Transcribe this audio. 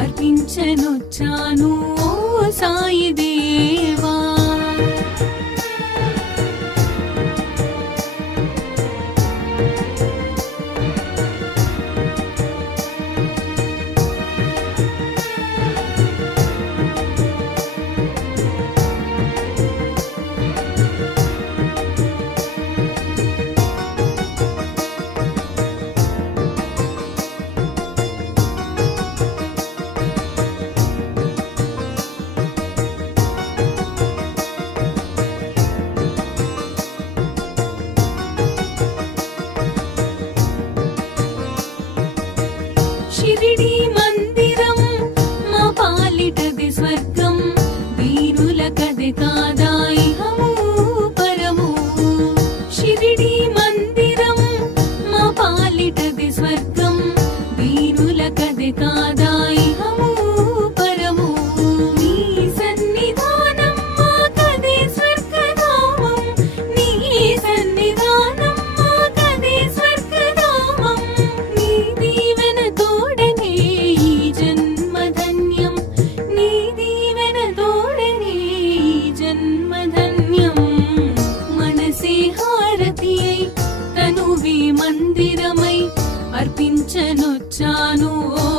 అర్పించనొచ్చాను ఓ సాయి దేవా. షిరిడీ మందిరం మా పాలిటది స్వర్గం, వీరులకది కాదా ఇహము పరము. షిరిడీ మందిరం మా పాలిటది స్వర్గం, వీరులకది కాదా ఇహము పరము. నీ సన్నిధానం మాకదే స్వర్గధామం, నీ సన్నిధానం మాకదే స్వర్గధామం. నీ దీవెన తోడనే ఈ జన్మధన్యం, నీ దీవెన తోడనే ఈ జన్మధన్యం. మనసే హారతి అయి తనువే మందిరమై అర్పించనొచ్చాను ఓ